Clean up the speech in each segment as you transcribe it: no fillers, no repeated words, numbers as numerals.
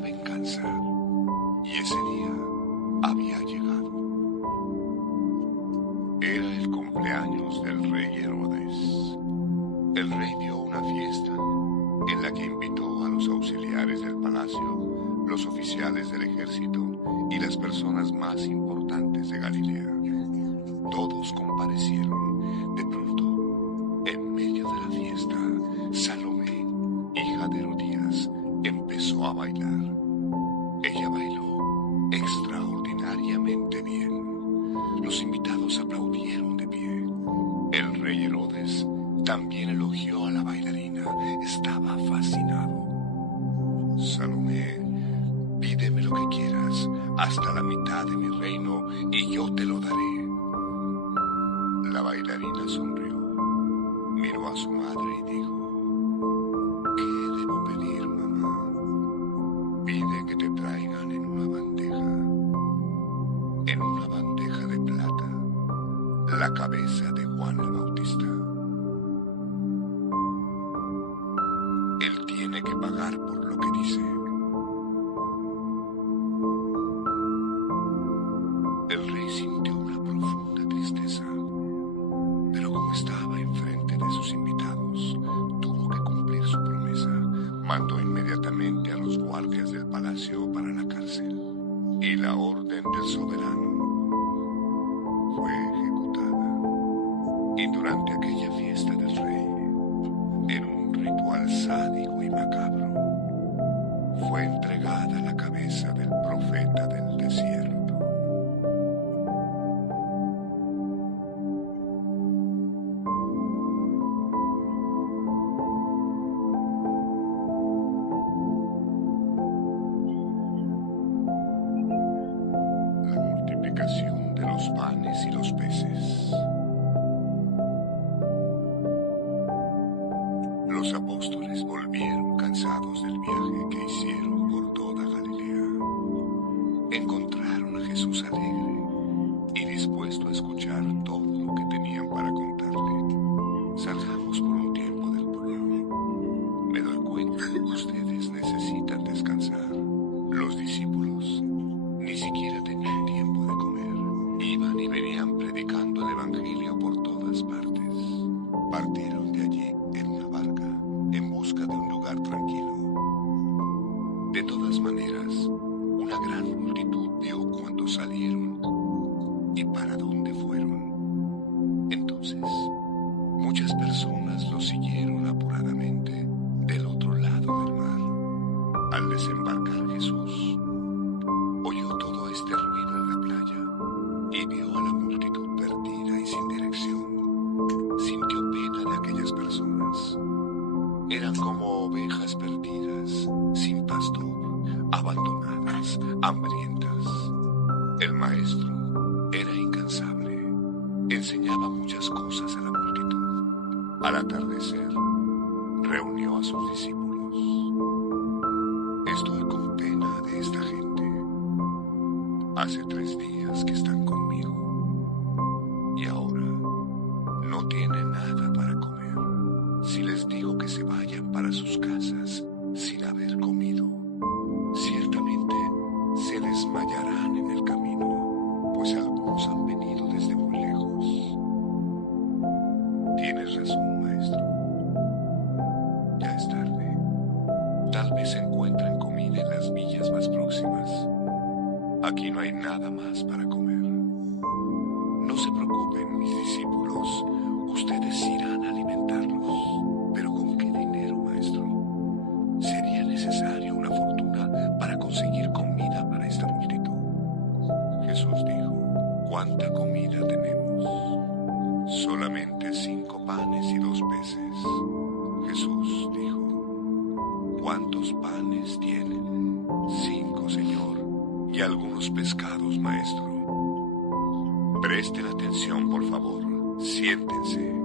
la venganza. Y ese día había llegado. Era el cumpleaños del rey Herodes. El rey dio una fiesta en la que invitó a los auxiliares del palacio, los oficiales del ejército y las personas más importantes de Galilea. Todos comparecieron. De pronto, en medio de la fiesta, Salomé, hija de Herodías, empezó a bailar. Ella bailó extraordinariamente bien. Los invitados aplaudieron de pie. El rey Herodes también elogió a la bailarina. Estaba fascinado. Salomé, pídeme lo que quieras, hasta la mitad de mi reino, y yo te lo daré. La bailarina sonrió, miró a su madre y dijo: ¿Qué debo pedir, mamá? Pide que te traigan en una bandeja de plata, la cabeza de Juan el Bautista. Él tiene que pagar por lo que dice. El rey sintió una profunda tristeza, pero como estaba enfrente de sus invitados, tuvo que cumplir su promesa. Mandó inmediatamente a los guardias del palacio para la cárcel, y la orden del soberano fue ejecutada. Y durante aquella fiesta del rey, en un ritual sádico y macabro, fue entregada la cabeza del profeta del desierto. La multiplicación de los panes y los peces. Los apóstoles volvieron cansados del viaje que hicieron por toda Galilea. Encontraron a Jesús alegre y dispuesto a escuchar todo lo que tenían para contarle. Salgamos por un tiempo del pueblo. Me doy cuenta de que ustedes necesitan descansar. Los discípulos ni siquiera tenían tiempo de comer. Iban y venían predicando el evangelio por todas partes. Partieron de allí en una barca en busca de un lugar tranquilo. De todas maneras, una gran multitud vio cuando salieron y para dónde fueron. Entonces, muchas personas los siguieron apuradamente del otro lado del mar. Al desembarcar Jesús, oyó todo este ruido en la playa y vio a la multitud perdida y sin dirección. Sintió pena de aquellas personas. Eran como ovejas perdidas, sin pastor, abandonadas, hambrientas. El maestro era incansable. Enseñaba muchas cosas a la multitud. Al atardecer, reunió a sus discípulos. Estoy con pena de esta gente. Hace 3 días que están conmigo y ahora no tienen nada para comer. Si les digo que se vayan para sus casas sin haber comido, ciertamente se desmayarán en el camino, pues algunos han venido desde muy lejos. Tienes razón, maestro. Ya es tarde. Tal vez encuentren comida en las villas más próximas. Aquí no hay nada más para comer. No se preocupen, mis discípulos. Ustedes irán a alimentarlos. ¿Pero con qué dinero, maestro? Sería necesario una fortuna para conseguir comida para esta multitud. Jesús dijo: ¿Cuánta comida tenemos? Solamente 5 panes y 2 peces. Jesús dijo: ¿Cuántos panes tienen? 5, Señor. Y algunos pescados, maestro. Presten atención, por favor. Siéntense.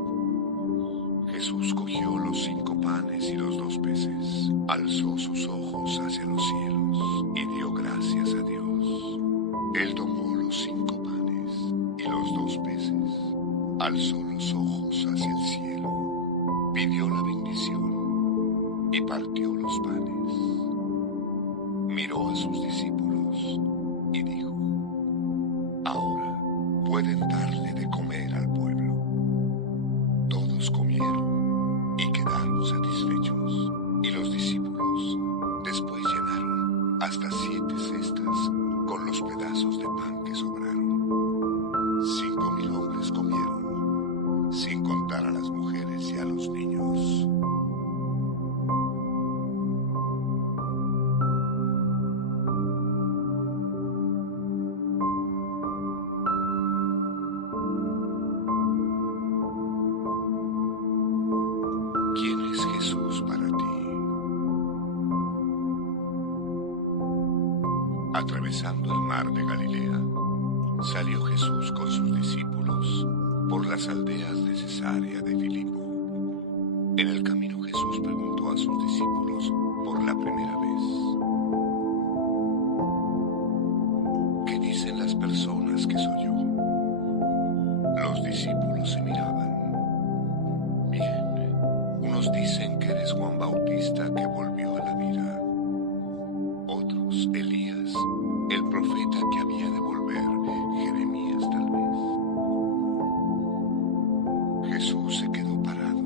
Jesús cogió los 5 panes y los 2 peces, alzó sus ojos hacia los cielos y dio gracias a Dios. Él tomó los 5 panes y los 2 peces, alzó los ojos hacia el cielo, pidió la bendición y partió los panes. Miró miró a sus discípulos y dijo: ahora pueden darle de comer al pueblo. Todos comieron y quedaron satisfechos, y los discípulos después llenaron hasta 7 cestas con los pedazos de pan que sobraron. 5,000 hombres comieron, sin contar a las mujeres y a los niños. ¿Quién es Jesús para ti? Atravesando el mar de Galilea, salió Jesús con sus discípulos por las aldeas de Cesarea de Filipo. En el camino Jesús preguntó a sus discípulos por la primera vez: ¿qué dicen las personas que soy yo? Los discípulos se miraban. Bien, unos dicen que eres Juan Bautista que volvió a la vida. Otros, Elías, el profeta que había de volver, Jeremías tal vez. Jesús se quedó parado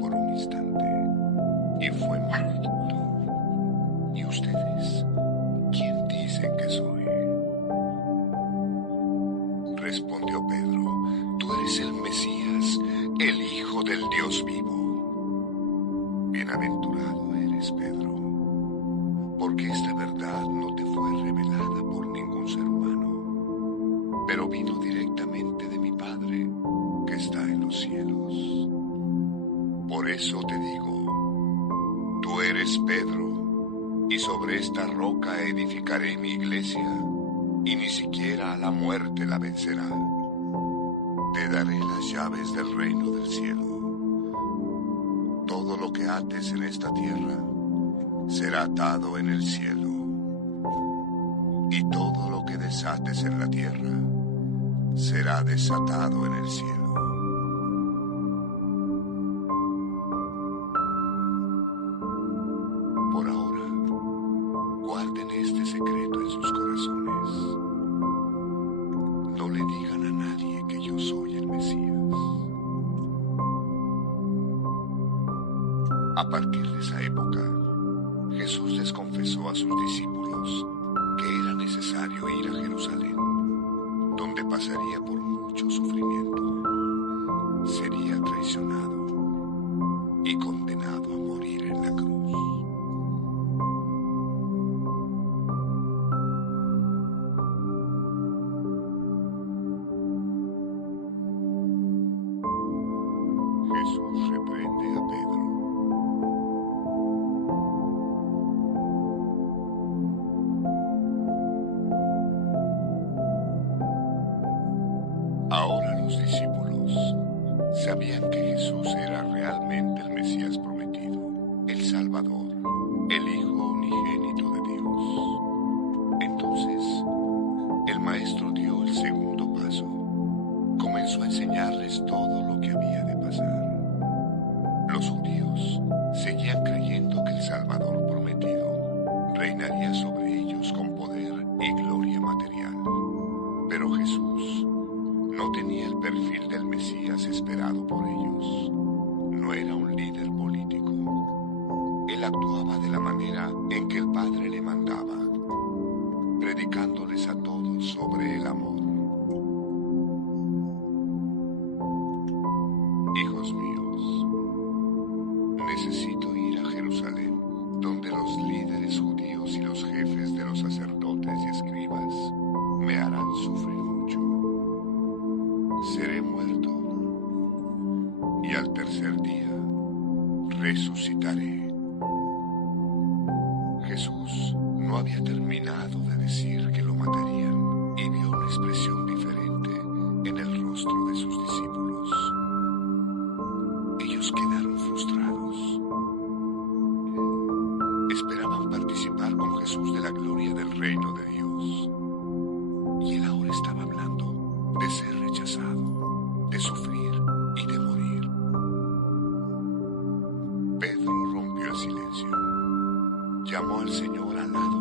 por un instante y fue muerto. ¿Y ustedes? ¿Quién dicen que soy? Respondió Pedro: tú eres el Mesías, el Hijo del Dios vivo. Bienaventurado eres, Pedro, porque esta verdad no te fue revelada por ningún ser humano, pero vino directamente de mi Padre que está en los cielos. Por eso te digo, tú eres Pedro, y sobre esta roca edificaré mi iglesia, y ni siquiera a la muerte la vencerá. Te daré las llaves del reino del cielo. Todo lo que ates en esta tierra será atado en el cielo, y todo lo que desates en la tierra será desatado en el cielo. Por ahora, guarden este secreto en sus corazones. No le digan a nadie que yo soy el Mesías. A partir de esa época, Jesús les confesó a sus discípulos que era necesario ir a Jerusalén, donde pasaría por mucho sufrimiento, sería traicionado y condenado a morir en la cruz. Jesús reprende a Pedro. Ahora los discípulos sabían que Jesús era realmente el Mesías prometido, el Salvador, el Hijo unigénito de Dios. Entonces, el Maestro dio el segundo paso. Comenzó a enseñarles todo lo que había de pasar. Los judíos seguían creyendo que el Salvador prometido reinaría sobre ellos con poder y gloria material. Pero Jesús no tenía el perfil del Mesías esperado por ellos. No era un líder político. Él actuaba de la manera en que el Padre le mandaba, predicándoles a todos sobre el amor. Hijos míos, necesito ir a Jerusalén, donde los líderes judíos y los jefes de los sacerdotes y escribas me harán sufrir mucho. Seré muerto, y al tercer día resucitaré. Jesús no había terminado de decir que lo matarían y vio una expresión diferente en el rostro de sus discípulos. Ellos quedaron frustrados. Esperaban participar con Jesús de la gloria del reino de Dios. Y él ahora estaba hablando de ser rechazado, de sufrir y de morir. Pedro rompió el silencio. Llamó al Señor al lado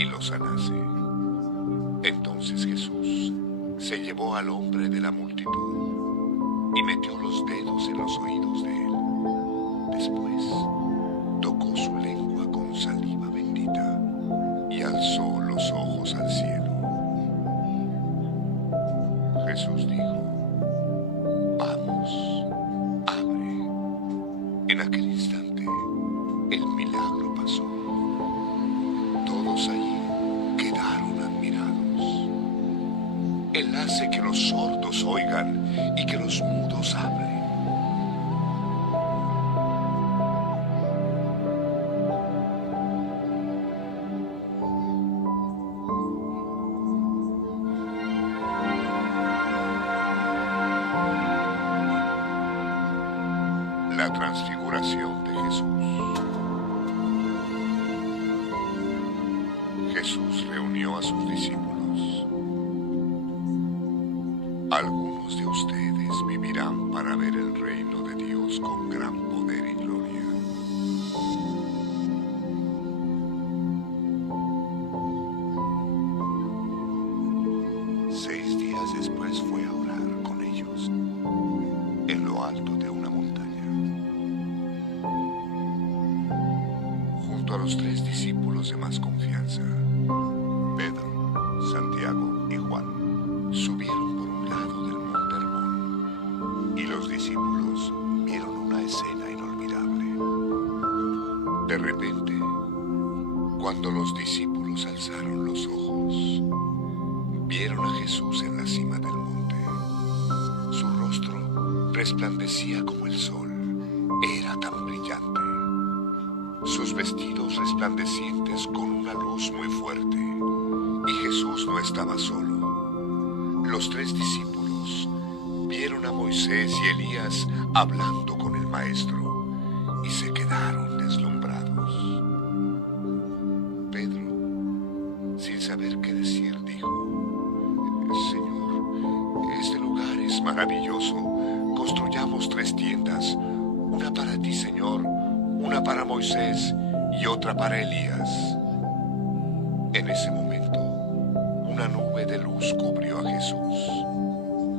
y lo sanase. Entonces Jesús se llevó al hombre de la multitud y metió los dedos en los oídos de él. Después tocó su lengua con saliva bendita y alzó los ojos al cielo. Jesús dijo: vamos, abre. En aquel instante el milagro pasó. Todos allí quedaron admirados. Él hace que los sordos oigan y que los mudos hablen. La transfiguración de Jesús. Jesús reunió a sus discípulos. Algunos de ustedes vivirán para ver el reino de Dios con gran poder y gloria. Seis días después fue a orar con ellos en lo alto de una montaña. Junto a los 3 discípulos de más confianza, Pedro, Santiago y Juan, subieron por un lado del monte Hermón, y los discípulos vieron una escena inolvidable. De repente, cuando los discípulos alzaron los ojos, vieron a Jesús en la cima del monte. Su rostro resplandecía como el sol, era tan brillante. Sus vestidos resplandecientes con una luz muy fuerte. Y Jesús no estaba solo. Los 3 discípulos vieron a Moisés y Elías hablando con el Maestro y se quedaron deslumbrados. Pedro, sin saber qué decir, dijo: Señor, este lugar es maravilloso. Construyamos 3 tiendas, una para ti, Señor, una para Moisés y otra para Elías. En ese momento, una nube de luz cubrió a Jesús,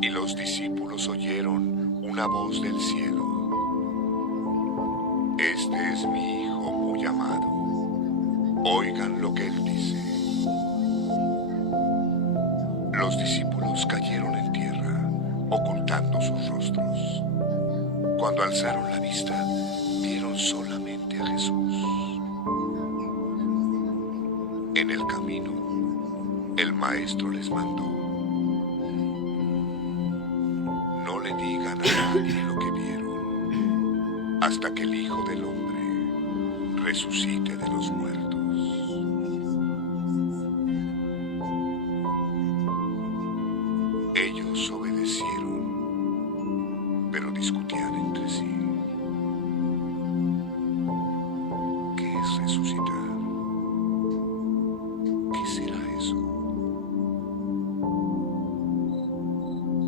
y los discípulos oyeron una voz del cielo: Este es mi Hijo muy amado, oigan lo que él dice. Los discípulos cayeron en tierra, ocultando sus rostros. Cuando alzaron la vista, vieron solamente a Jesús. En el camino, el Maestro les mandó: no le digan a nadie lo que vieron, hasta que el Hijo del Hombre resucite de los muertos. Ellos obedecieron, pero discutían entre sí. ¿Qué es resucitar? ¿Qué será eso?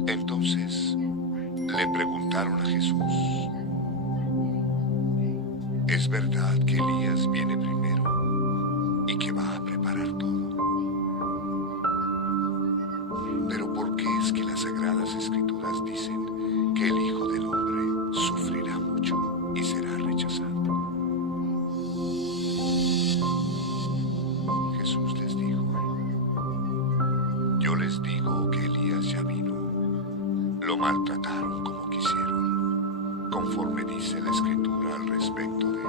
Entonces le preguntaron a Jesús: ¿es verdad que Elías viene primero y que va a preparar todo? Pero ¿por qué es que las Sagradas Escrituras dicen que el Hijo del Hombre sufrirá mucho y será rechazado? Jesús les dijo: yo les digo que Elías ya vino. Lo maltrataron como quisieron, conforme dice la Escritura al respecto de él.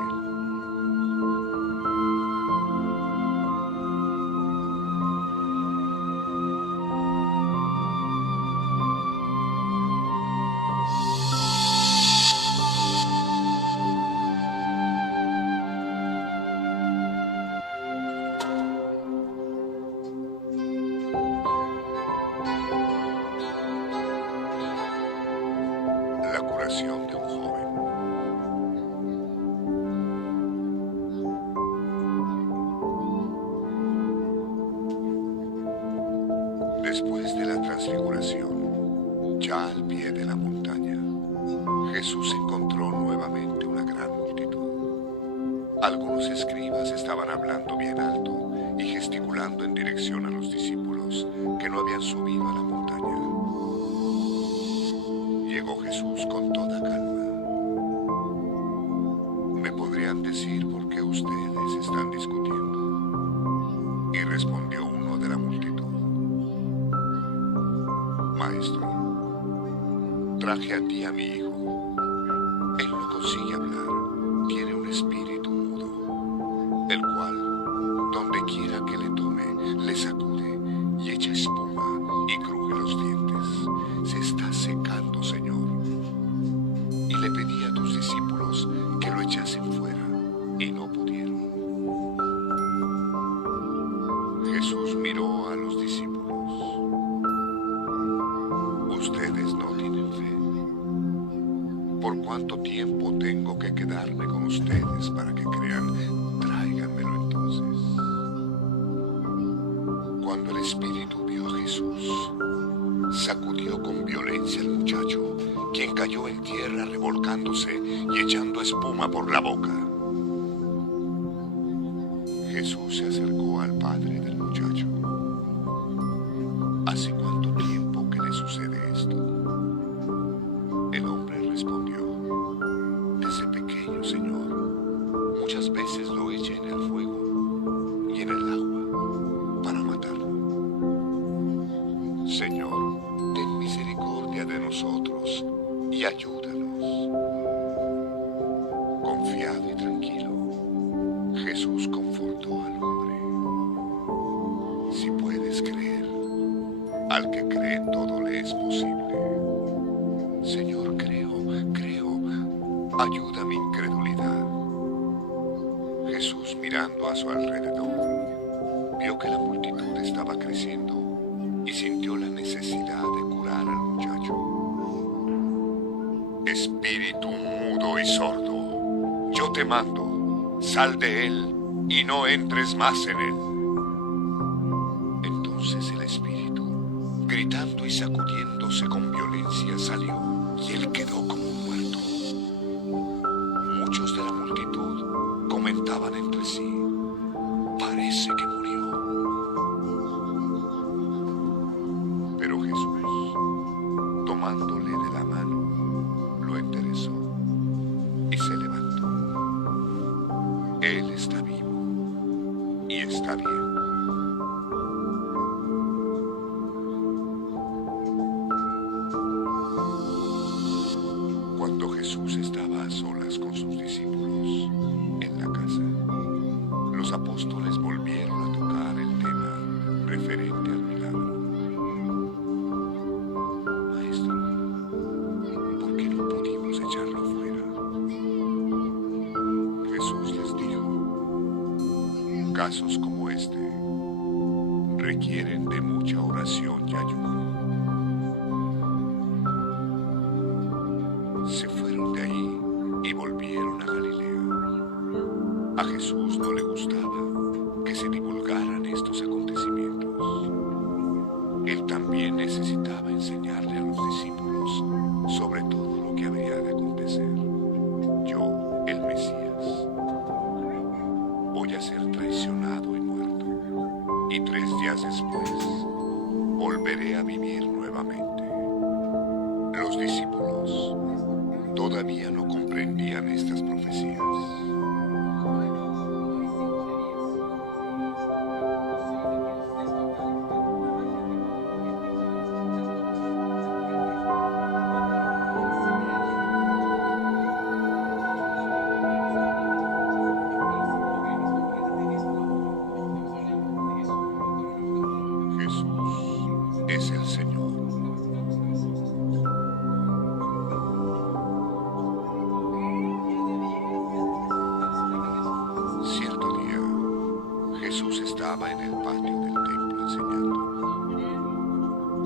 La curación de un joven. Después de la transfiguración, ya al pie de la montaña, Jesús encontró nuevamente una gran multitud. Algunos escribas estaban hablando bien alto y gesticulando en dirección a los discípulos que no habían subido a la montaña. Llegó Jesús con toda calma. ¿Me podrían decir por qué ustedes están discutiendo? Y respondió uno de la multitud: Maestro, traje a ti a mi hijo. Él no consigue hablar, tiene un espíritu mudo, el cual, donde quiera que le tome, le sacude y echa espuma y cruje los dientes. Se está secando, Señor. Y le pedí a tus discípulos que lo echasen fuera, y no pudieron. Jesús miró a los discípulos. Ustedes no tienen fe. ¿Por cuánto tiempo tengo que quedarme con ustedes para que crean? Tráiganmelo entonces. Cuando el espíritu vio a Jesús, sacudió con violencia al muchacho, quien cayó en tierra revolcándose y echando espuma por la boca. Jesús se acercó al padre del muchacho. ¿Hace cuánto tiempo que le sucede esto? El hombre respondió: desde pequeño, Señor. Muchas veces lo eché en el fuego y en el agua para matarlo. Señor, ten misericordia de nosotros y ayúdanos. Confiado y tranquilo, Jesús confortó al hombre. Si puedes creer, al que cree todo le es posible. Señor, creo, ayuda mi incredulidad. Jesús, mirando a su alrededor, vio que la multitud estaba creciendo y sintió la necesidad de curar al muchacho. Espíritu mudo y sordo, yo te mando, sal de él y no entres más en él. Entonces el espíritu, gritando y sacudiéndose con violencia, salió y él quedó como muerto. Muchos de la multitud comentaban entre sí: parece que murió. Pero Jesús, tomándole de la mano, lo enderezó y se levantó. Él está vivo y está bien. Cuando Jesús estaba a solas con sus discípulos en la casa, los apóstoles volvieron a tocar el tema referente al milagro. Maestro, ¿por qué no pudimos echarlo fuera? Jesús les dijo: casos como este requieren de mucha oración y ayuno. Se fueron de ahí y volvieron a Galilea. A Jesús no le gustaba que se divulgaran estos acontecimientos. Él también necesitaba enseñarle a los discípulos sobre todo lo que habría de acontecer. Yo, el Mesías, voy a ser traicionado y muerto, y 3 días después volveré a vivir nuevamente. Los discípulos todavía no comprendían estas profecías. Jesús es el Señor. Cierto día, Jesús estaba en el patio del templo enseñando.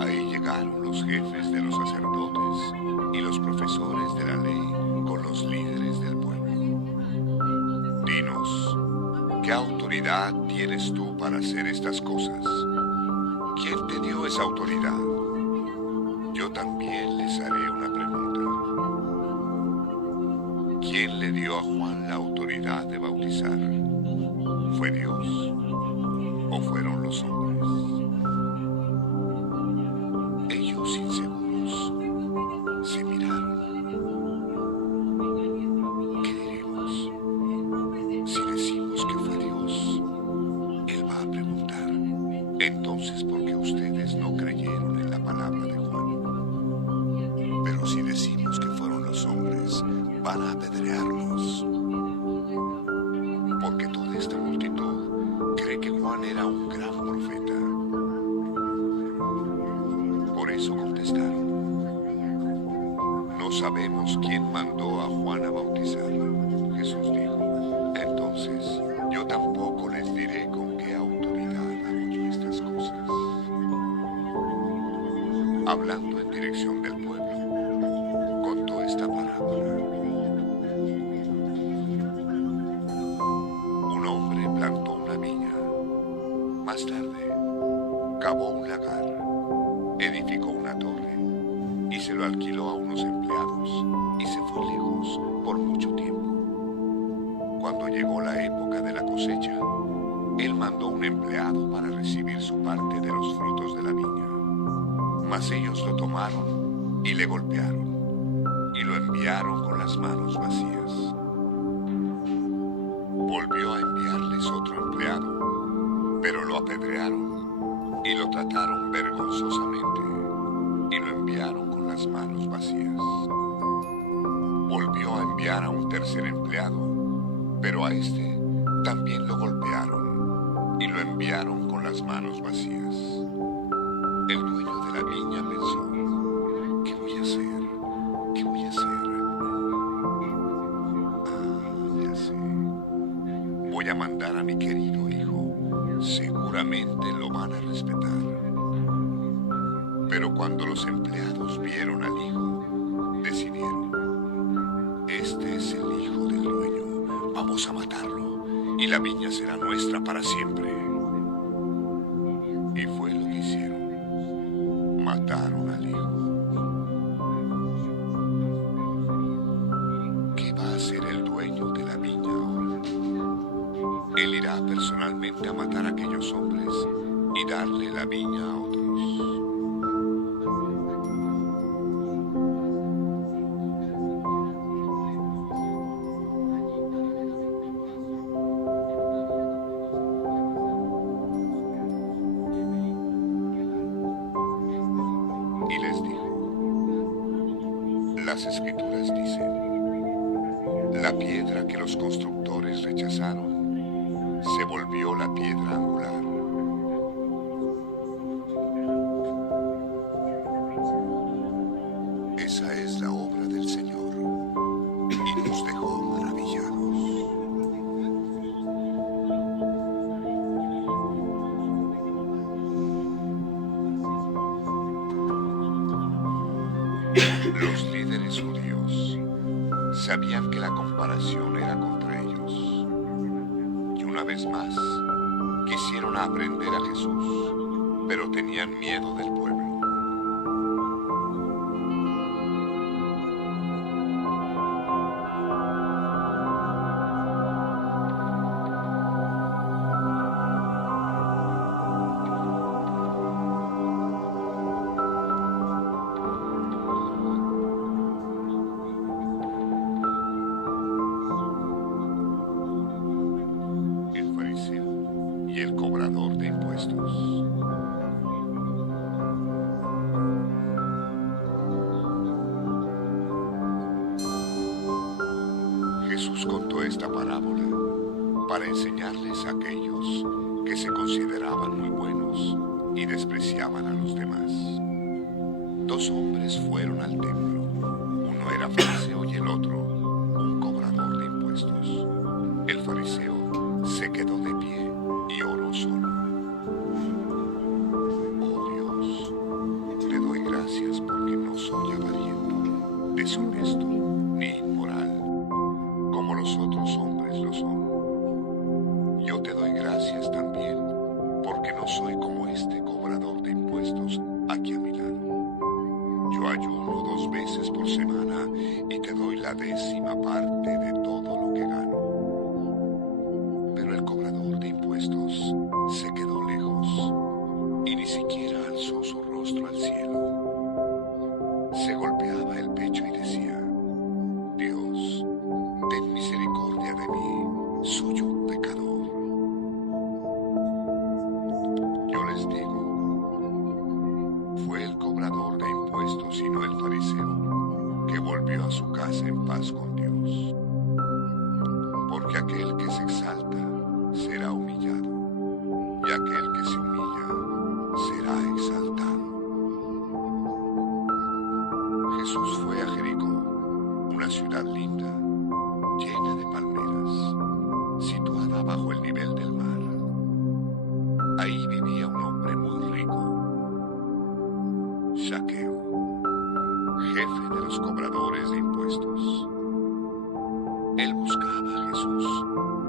Ahí llegaron los jefes de los sacerdotes y los profesores de la ley con los líderes del pueblo. Dinos, ¿qué autoridad tienes tú para hacer estas cosas? ¿Quién te dio esa autoridad? Yo también les haré una pregunta. ¿Quién le dio a Juan la autoridad de bautizar? ¿Fue Dios o fueron los hombres? Ellos, inseguros, se miraron. ¿Qué diremos? Si decimos que fue Dios, Él va a preguntar: entonces, ¿por qué ustedes no creyeron en la palabra de Juan? Pero si decimos que fueron los hombres, van a apedrearnos. Porque toda esta multitud cree que Juan era un gran profeta. Por eso contestaron: no sabemos quién mandó a Juan a bautizar. Jesús dijo: entonces yo tampoco les diré con qué autoridad hago yo estas cosas. Hablando en dirección del pueblo, contó esta parábola. Un hombre plantó una viña. Más tarde, cavó un lagar, edificó una torre y se lo alquiló a unos empleados y se fue lejos por mucho tiempo. Cuando llegó la época de la cosecha, él mandó un empleado para recibir su parte de los frutos de la viña. Mas ellos lo tomaron y le golpearon y lo enviaron con las manos vacías. Volvió a enviarles otro empleado, pero lo apedrearon y lo trataron vergonzosamente y lo enviaron con las manos vacías. Volvió a enviar a un tercer empleado, pero a este también lo golpearon y lo enviaron con las manos vacías. El dueño de la viña pensó: ¿qué voy a hacer? ¿Qué voy a hacer? Ya sé. Voy a mandar a mi querido hijo. Seguramente lo van a respetar. Pero cuando los empleados vieron al hijo, decidieron: este es el hijo del dueño. Vamos a matarlo y la viña será nuestra para siempre. Y fue lo que hicieron. Mataron al hijo. ¿Qué va a hacer el dueño de la viña ahora? Él irá personalmente a matar a aquellos hombres y darle la viña a otros. Y les dijo: las Escrituras dicen: la piedra que los constructores rechazaron se volvió la piedra angular. Esa es la obra del Señor y nos dejó maravillados. Los líderes judíos sabían que la comparación era contra ellos. Y una vez más, quisieron aprender a Jesús, pero tenían miedo del pueblo. Y el cobrador de impuestos. Jesús contó esta parábola para enseñarles a aquellos que se consideraban muy buenos y despreciaban a los demás. Dos hombres fueron al templo. Uno era fariseo y el otro un cobrador de impuestos. El fariseo se quedó de pie y oró solo. Oh Dios, te doy gracias porque no soy avariento, deshonesto ni inmoral, como los otros hombres lo son. Yo te doy gracias también porque no soy como este cobrador de impuestos aquí a mi lado. Yo ayuno 2 veces por semana y te doy la 10ª parte de todo lo que gano. Pero el cobrador de impuestos se quedó aquel que se exalta será humillado, y aquel que se humilla será exaltado. Jesús fue a Jericó, una ciudad linda, llena de palmeras, situada bajo el nivel del mar. Ahí vivía un hombre muy rico, Zaqueo, jefe de los cobradores de impuestos. Él buscaba a Jesús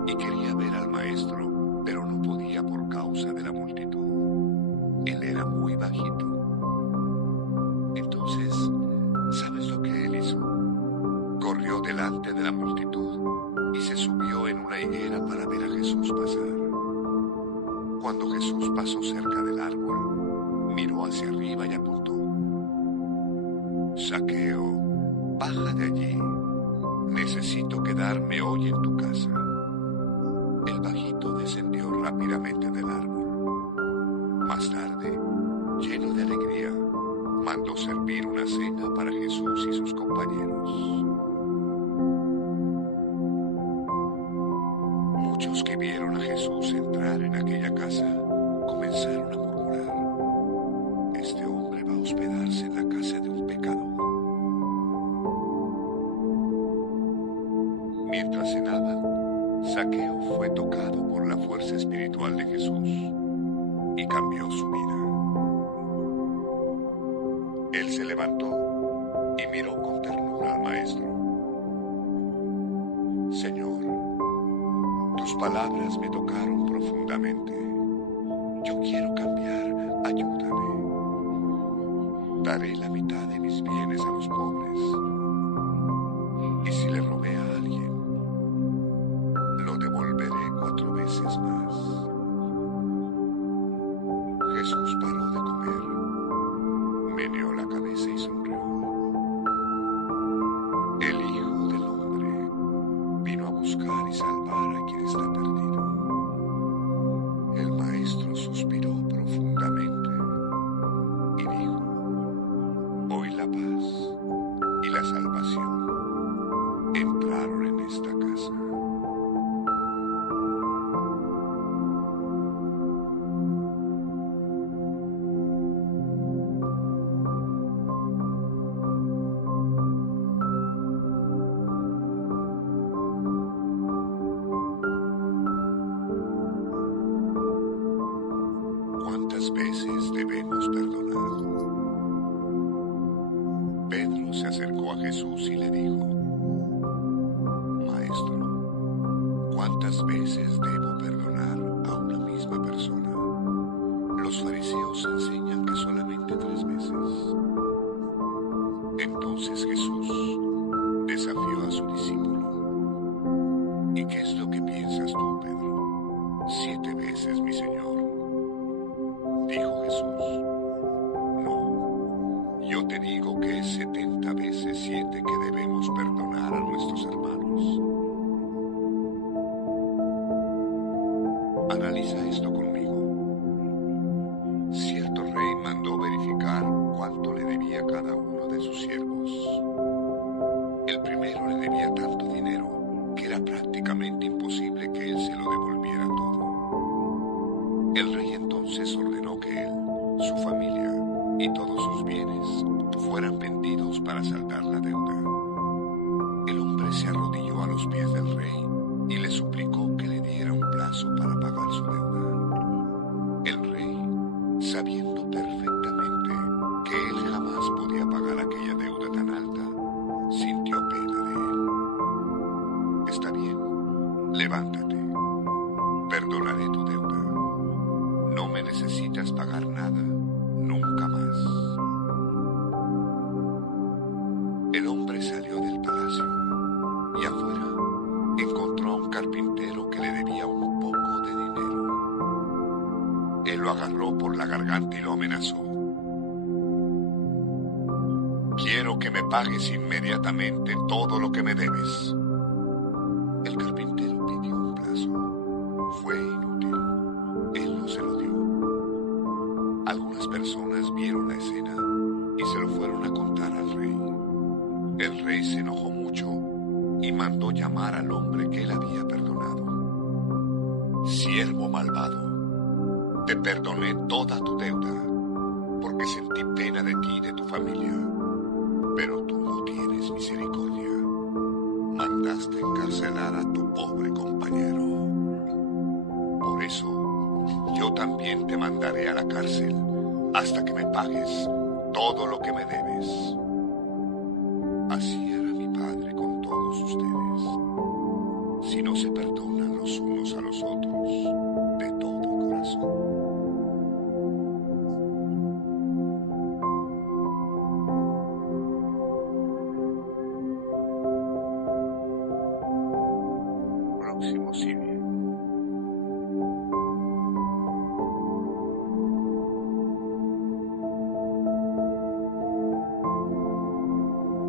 y quería ver al maestro, pero no podía por causa de la multitud. Él era muy bajito. Entonces, ¿sabes lo que él hizo? Corrió delante de la multitud y se subió en una higuera para ver a Jesús pasar. Cuando Jesús pasó cerca del árbol, miró hacia arriba y apuntó: Zaqueo, baja de allí. Necesito quedarme hoy en tu casa. El bajito descendió rápidamente del árbol. Más tarde, lleno de alegría, mandó servir una cena para Jesús y sus compañeros. Muchos que vieron a Jesús entrar en aquella casa comenzaron a murmurar: este hombre va a hospedarse en la casa de un pecador. Mientras cenaban, Zaqueo fue tocado por la fuerza espiritual de Jesús y cambió su vida. Él se levantó y miró con ternura al maestro. Señor, tus palabras me tocaron profundamente. Yo quiero cambiar, ayúdame. Daré la mitad de mis bienes a los pobres. Y si le robé a alguien, lo devolveré 4 veces más. Jesús paró de comer, meneó la cabeza y sonrió. El Hijo del Hombre vino a buscar y salvar a quien está perdido. El maestro suspiró profundamente y dijo: hoy la paz y la salvación entraron en esta casa. ¿Cuántas veces debemos perdonar? Pedro se acercó a Jesús y le dijo: Maestro, ¿cuántas veces debo perdonar a una misma persona? Los fariseos enseñan que solamente 3 veces. Entonces Jesús desafió a su discípulo: ¿y qué es lo que piensas tú, Pedro? 7 veces, mi Señor. Dijo Jesús: no, yo te digo que es 70 veces 7 que debemos perdonar a nuestros hermanos. Analiza esto conmigo. Cierto rey mandó verificar cuánto le debía cada uno de sus siervos. El primero le debía tanto dinero que era prácticamente imposible que él se lo devolviera todo. El rey entonces ordenó que él, su familia y todos sus bienes fueran vendidos para saldar la deuda. El hombre se arrodilló a los pies del rey y le suplicó que le diera un plazo para pagar su deuda. El rey, sabiendo perfectamente que él jamás podía pagar aquella deuda tan alta, sintió pena de él. Está bien, levántate, perdonaré tu deuda. No me necesitas pagar nada, nunca más. El hombre salió del palacio y afuera encontró a un carpintero que le debía un poco de dinero. Él lo agarró por la garganta y lo amenazó: quiero que me pagues inmediatamente todo lo que me debes. El carpintero pidió un plazo. Fue inútil. Él no se lo dio. Algunas personas vieron la escena y se lo fueron a contar al rey. El rey se enojó mucho y mandó llamar al hombre que él había perdonado. Siervo malvado, te perdoné toda tu deuda, porque sentí pena de ti y de tu familia. Pero tú no tienes misericordia. Mandaste encarcelar a tu pobre compañero. Por eso, yo también te mandaré a la cárcel hasta que me pagues todo lo que me debes. Así era mi padre con todos ustedes. Si no se perdonan los unos a los otros de todo corazón. Próximo Siria.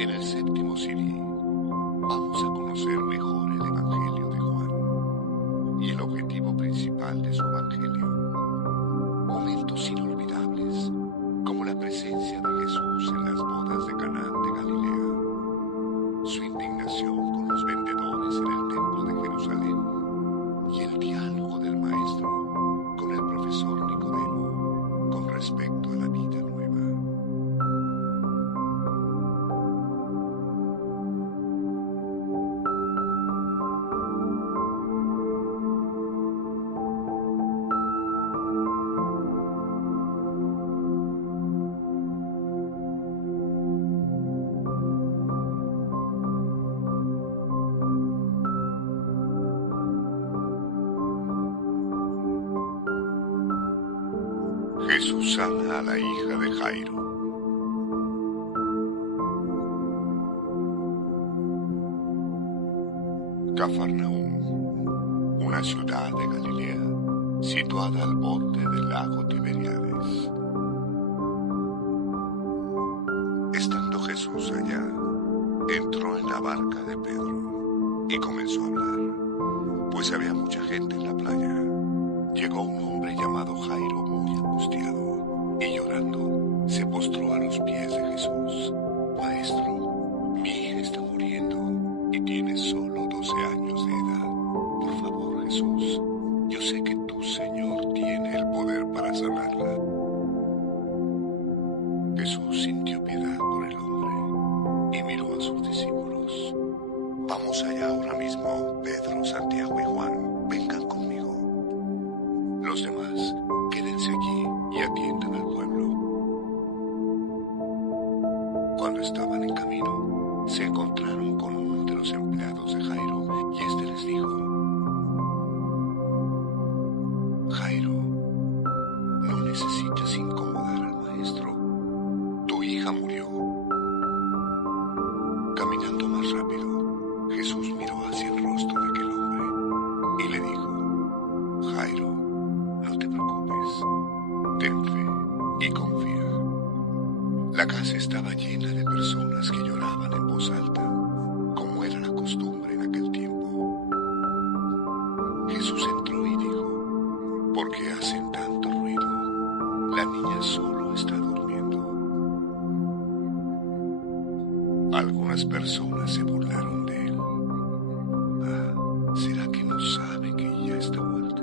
En el séptimo Sirí vamos a conocer mejor el Evangelio de Juan y el objetivo principal de su Evangelio. Momentos inolvidables como la presencia de Jesús en las bodas de Caná de Galilea, su indignación con los vendedores en el templo de Jerusalén y el diálogo del maestro con el profesor Nicodemo con respecto a la vida nueva. Jesús sana a la hija de Jairo. Cafarnaúm, una ciudad de Galilea, situada al borde del lago Tiberíades. Estando Jesús allá, entró en la barca de Pedro y comenzó a hablar, pues había mucha gente en la playa. Llegó un hombre llamado Jairo muy angustiado y llorando se postró a los pies de Jesús. Maestro, mi hija está muriendo y tiene solo 12 años de edad. Por favor, Jesús, yo sé que tú, Señor, tienes el poder para sanarla. Jesús sintió piedad por el hombre y miró a sus discípulos. Vamos allá ahora mismo, Pedro, Santiago y Juan, vengan conmigo. Los demás, quédense allí y atiendan al pueblo. Cuando estaban en camino, se encontraron con uno de los empleados de Jairo y éste les dijo: Jairo, no necesitas incomodar al maestro. Tu hija murió. Caminando más rápido, Jesús miró hacia el rostro de aquel hombre y le dijo: Jairo, no te preocupes, ten fe y confía. La casa estaba llena de personas que lloraban en voz alta, como era la costumbre en aquel tiempo. Jesús entró y dijo: ¿por qué hacen tanto ruido? La niña solo está durmiendo. Algunas personas se burlaron de él. ¿Será que no sabe que ella está muerta?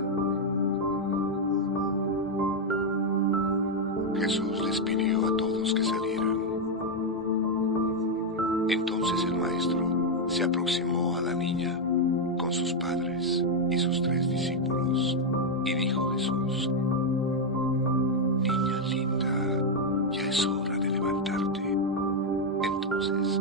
Jesús les pidió a todos que salieran. Entonces el maestro se aproximó a la niña con sus padres y sus 3 discípulos y dijo: Jesús, niña linda, ya es hora de levantarte. Entonces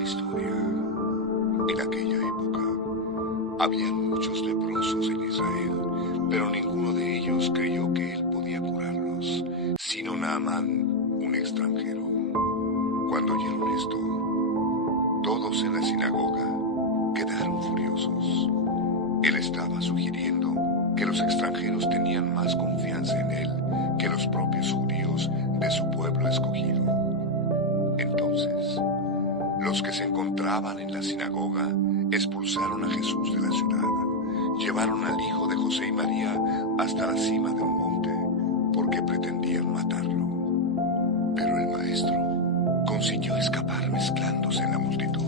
una historia. En aquella época, había muchos leprosos en Israel, pero ninguno de ellos creyó que él podía curarlos, sino Naamán, un extranjero. Cuando oyeron esto, todos en la sinagoga quedaron furiosos. Él estaba sugiriendo que los extranjeros tenían más confianza en él que los propios judíos de su pueblo escogido. Entonces, los que se encontraban en la sinagoga expulsaron a Jesús de la ciudad. Llevaron al hijo de José y María hasta la cima de un monte, porque pretendían matarlo. Pero el maestro consiguió escapar mezclándose en la multitud.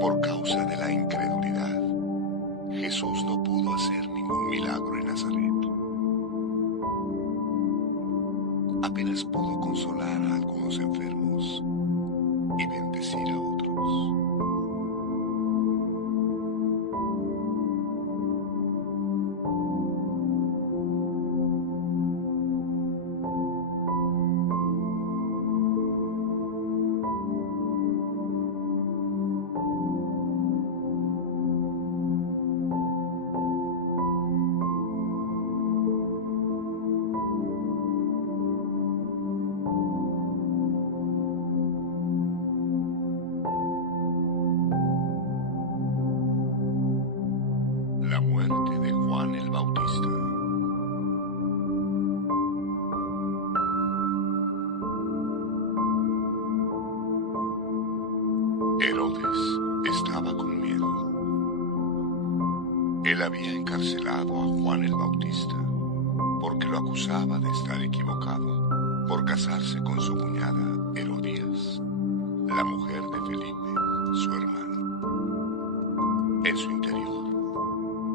Por causa de la incredulidad, Jesús no pudo hacer ningún milagro en Nazaret. Apenas pudo consolar a algunos enfermos y bendecir a otros. La muerte de Juan el Bautista. Herodes estaba con miedo. Él había encarcelado a Juan el Bautista porque lo acusaba de estar equivocado por casarse con su cuñada Herodías, la mujer de Felipe, su hermano. En su interior,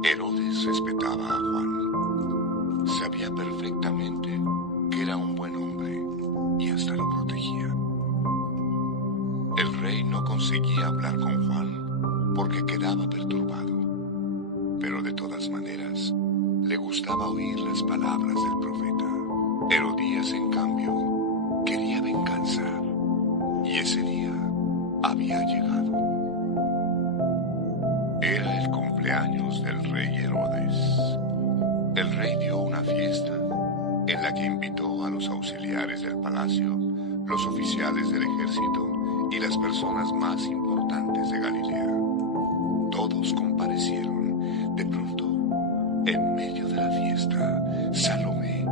Herodes respetaba a Juan. Sabía perfectamente que era un buen hombre y hasta lo protegía. El rey no conseguía hablar con Juan porque quedaba perturbado, pero de todas maneras le gustaba oír las palabras del profeta. Herodías, en cambio, quería venganza, y ese día había llegado. Era el cumpleaños del rey Herodes. El rey dio una fiesta en la que invitó a los auxiliares del palacio, los oficiales del ejército y las personas más importantes de Galilea. Todos comparecieron. De pronto, en medio de la fiesta, Salomé,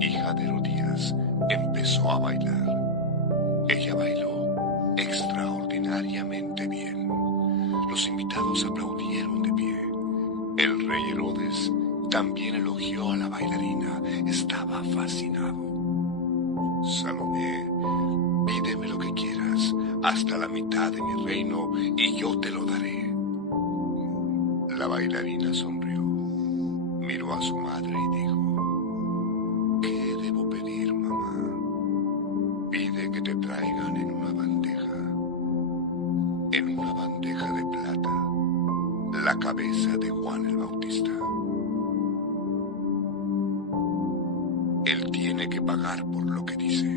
hija de Herodías, empezó a bailar. Ella bailó extraordinariamente bien. Los invitados aplaudieron de pie. El rey Herodes también elogió a la bailarina. Estaba fascinado. Salomé, pídeme lo que quieras, hasta la mitad de mi reino, y yo te lo daré. La bailarina sonrió, miró a su madre y dijo: ¿Qué debo pedir, mamá? Pide que te traigan en una bandeja de plata, la cabeza de Juan el Bautista. Él tiene que pagar por lo que dice.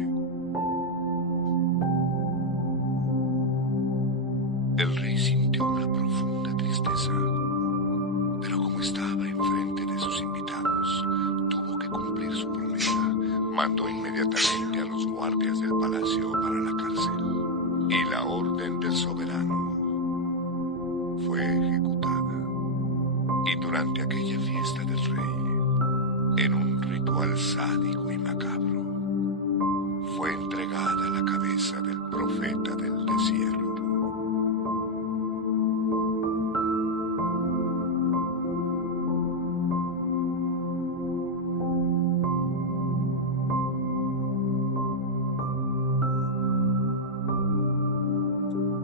El rey sintió una profunda tristeza, pero como estaba enfrente de sus invitados, tuvo que cumplir su promesa. Mandó inmediatamente a los guardias del palacio para la cárcel, y la orden del soberano fue ejecutada. Y durante aquella fiesta del rey, en un ritual sádico y macabro, fue entregada la cabeza del profeta del desierto.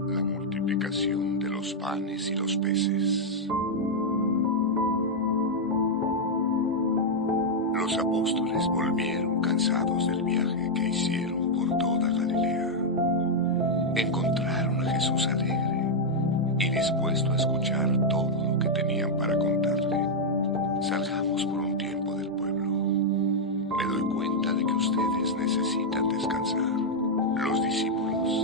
La multiplicación de los panes y los peces. Los apóstoles volvieron cansados del viaje que hicieron por toda Galilea. Encontraron a Jesús alegre y dispuesto a escuchar todo lo que tenían para contarle. Salgamos por un tiempo del pueblo. Me doy cuenta de que ustedes necesitan descansar. Los discípulos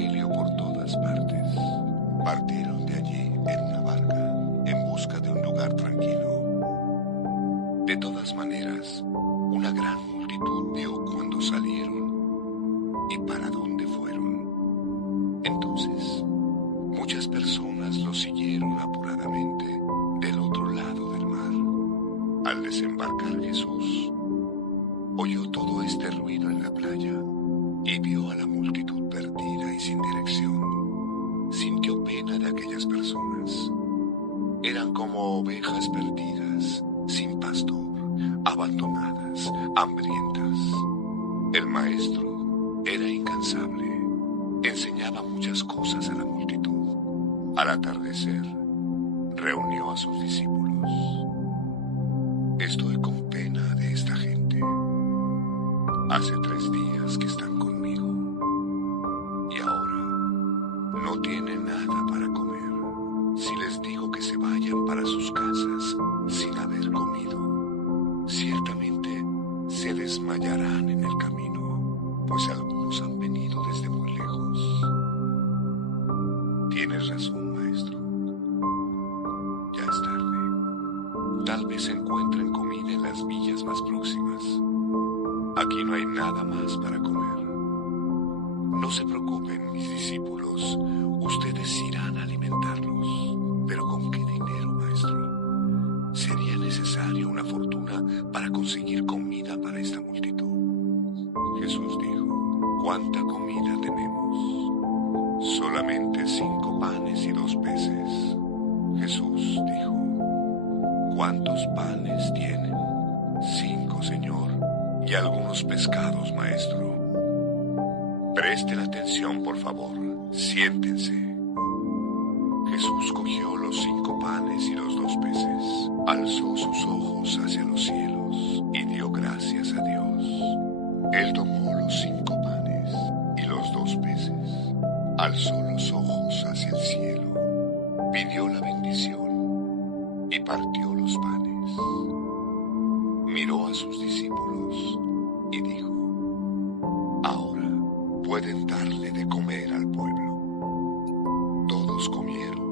evangelio por todas partes. Partieron de allí en una barca en busca de un lugar tranquilo. De todas maneras, una gran multitud vio cuando salieron y para dónde fueron. Entonces, muchas personas los siguieron apuradamente del otro lado del mar. Al desembarcar Jesús, oyó todo este ruido en la playa y vio a la multitud perdida y sin dirección. Sintió pena de aquellas personas. Eran como ovejas perdidas, sin pastor, abandonadas, hambrientas. El maestro era incansable. Enseñaba muchas cosas a la multitud. Al atardecer, reunió a sus discípulos. Estoy con pena de esta gente. Hace 3 días que están conmigo y ahora no tienen nada para comer. Si les digo que se vayan para sus casas sin haber comido, ciertamente se desmayarán en el camino, pues algunos han venido desde muy lejos. Tienes razón, maestro. Ya es tarde. Tal vez encuentren comida en las villas más próximas. Aquí no hay nada más para comer. No se preocupen, mis discípulos. Ustedes irán a alimentarlos. ¿Pero con qué dinero, maestro? Sería necesaria una fortuna para conseguir comida para esta multitud. Jesús dijo: ¿cuánta comida tenemos? Solamente 5 panes y 2 peces. Jesús dijo: ¿cuántos panes tienen? 5, Señor. Y algunos pescados, maestro. Presten atención, por favor. Siéntense. Jesús cogió los 5 panes y los 2 peces, alzó sus ojos hacia los cielos y dio gracias a Dios. Él tomó los 5 panes y los 2 peces, alzó los ojos hacia el cielo, pidió la bendición y partió los panes. Miró a sus discípulos y dijo: ahora pueden darle de comer al pueblo. Todos comieron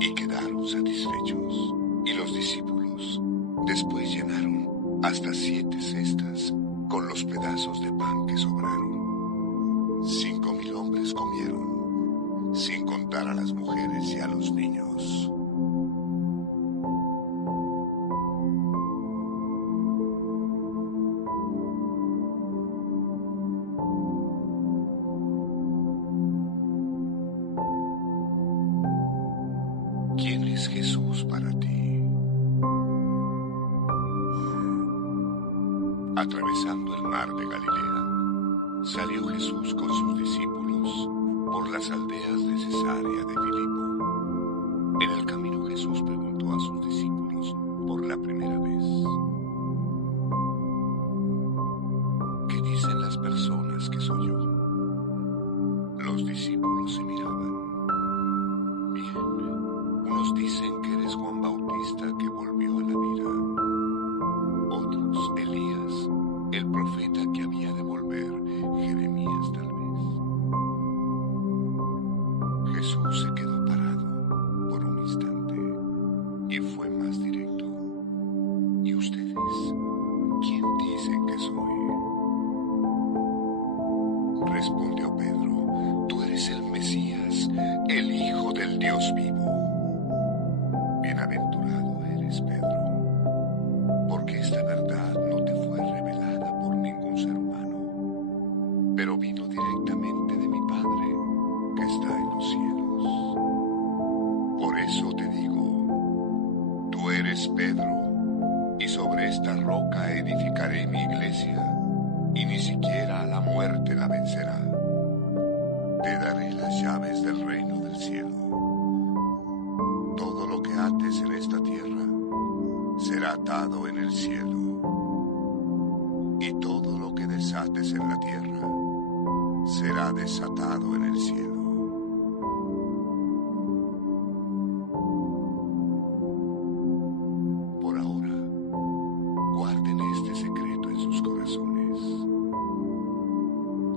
y quedaron satisfechos, y los discípulos después llenaron hasta 7 cestas con los pedazos de pan que sobraron. 5,000 hombres comieron, sin contar a las mujeres y a los niños. ¿Quién es Jesús para ti? Atravesando el mar de Galilea, salió Jesús con sus discípulos por las aldeas de Cesarea de Filipo. En el camino Jesús preguntó a sus discípulos por la primera vez: ¿qué dicen las personas que soy yo? Los discípulos se miraban. Bien, unos dicen que eres Juan Bautista que volvió a la vida. Otros, Elías, el profeta que había de volver, Jeremías tal vez. Jesús se quedó parado por un instante y fue más directo. ¿Y ustedes? ¿Quién dicen que soy? Respondió Pedro: tú eres el Mesías, el Hijo del Dios vivo. Bienaventurado eres, Pedro, porque esta verdad no te fue revelada por ningún ser humano, pero vino directamente de mi Padre que está en los cielos. Por eso te digo, tú eres Pedro, y sobre esta roca edificaré mi iglesia, y ni siquiera a la muerte la vencerá. Te daré las llaves del reino del cielo. Todo lo que ates en esta tierra será atado en el cielo, y todo lo que desates en la tierra será desatado en el cielo. Por ahora, guarden este secreto en sus corazones.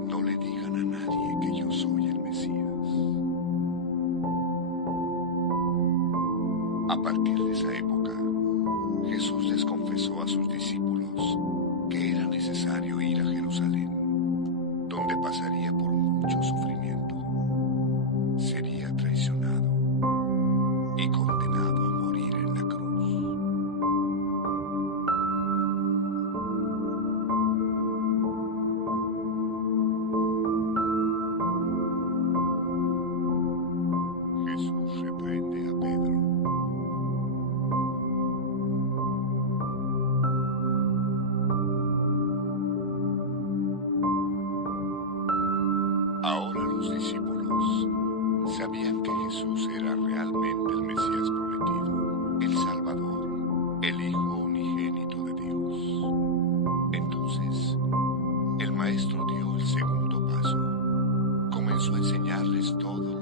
No le digan a nadie que yo soy el Mesías. debió ir a Jerusalén, donde pasaría por mucho sufrimiento. Sería traicionado y condenado a morir en la cruz. Jesús reprende a Pedro. Ahora los discípulos sabían que Jesús era realmente el Mesías prometido, el Salvador, el Hijo unigénito de Dios. Entonces, el Maestro dio el segundo paso. Comenzó a enseñarles todo